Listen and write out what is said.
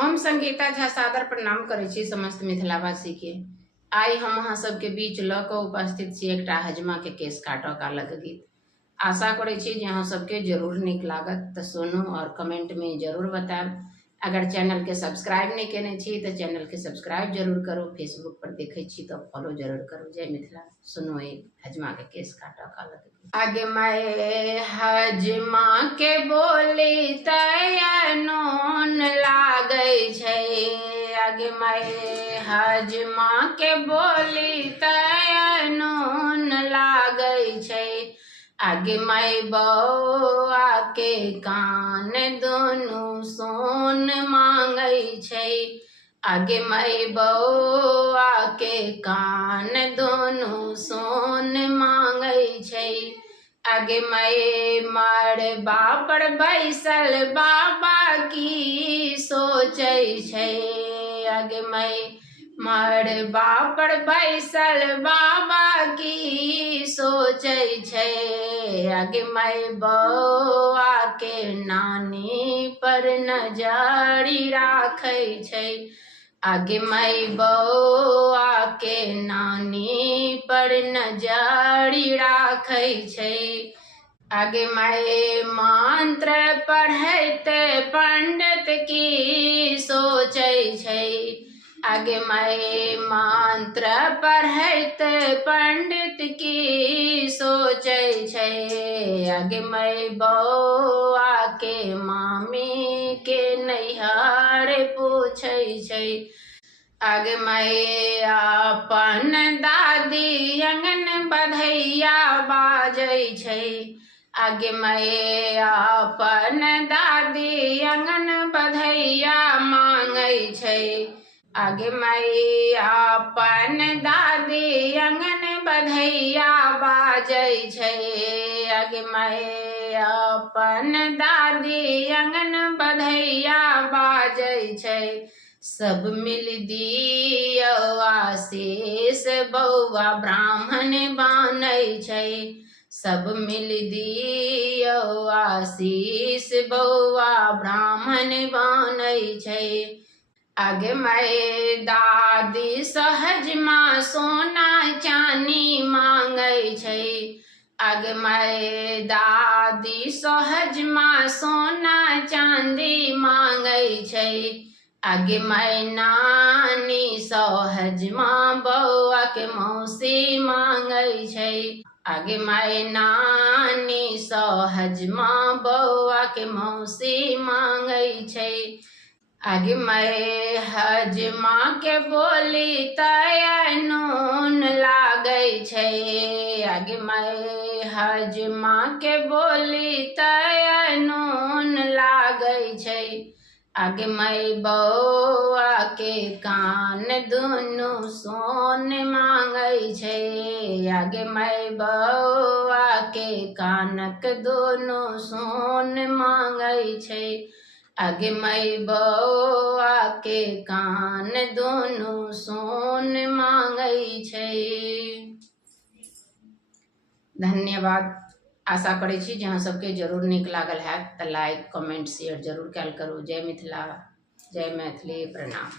हम संगीता झा सादर प्रणाम करै छी समस्त मिथिलावासी के। आई हम अहाँ सबके बीच ल क उपस्थित छी एकटा हजमा के केस काटऽ का अलग गीत। आशा करै छी जे अहाँ सबके जरूर नीक लागत, तो सुनू और कमेंट में जरूर बताएब। अगर चैनल के सब्सक्राइब नहीं केने छी तो चैनल के सब्सक्राइब जरूर करो। फेसबुक पर देखे छी तो फॉलो जरूर करो। जय मिथिला। सुनो एक हजमा के केस काटऽ का अलग गीत। आगे मैं हजमा के बोली तय नून लागै छै, आगे मैं हजमा के बोली तय नून लागै छै, आगे मैं बौआ के कान दुनू सोन मांगै छै, आगे मैं बौआ के कान दुनू सोन मांगै छै, आगे मैं मरबा पर बैसल बाबा की सोचै छै, आगे मैं मरबा पर बैसल बाबा की सोचै छै, आगे मैं बौआ के नानी पर नजरि राखै छै, आगे मैं बौआ के नानी पर नजरि राखै छै, आगे मैं मंत्र पढ़ैते पंडित की सोचै छै, आगे मैं मंत्र पढ़ैते पंडित की सोचै छै, आगे मैं बौआ के मामी के नैहर पूछै छै, आगे मैं अपन दादी अंगन बधैया बाजै छै, आगे मैं अपन दादी अंगन बधैया मांगै छै, आगे मैं अपन दादी अंगन बधैया बाजै छै, आगे मैं अपन दादी अंगन बधैया बाजै छै, सब मिल दियो आशीष बौआ ब्राह्मण बानै छै, सब मिल दियो आशीष बौआ ब्राह्मण बानै छै, आगे मैं दादी सहजमा सोना चानी मांगै छै, आगे मैं दादी सहजमा सोना चांदी मांगै छै, आगे मैं नानी सहजमा बौआ के मौसी मांगै छै, आगे मैं नानी सहजमा बौआ के मौसी मांगै छै, आगे मैं हजमा के बोली तय नून लागै छै, आगे मैं हजमा के बोली तय नून लागै छै, आगे मैं बौआ के कान दुनू सोन मांगै छै, आगे मैं बौआ के कानक दुनू सोन मांगै छै, आगे मैं बौआ के कान दुनू सोन मांगै छै। धन्यवाद। आशा करै छी जे अहाँ सबके जरूर नीक लागल हैत, तऽ लाइक कमेंट शेयर जरूर कयल करू। जय मिथिला, जय मैथिली, प्रणाम।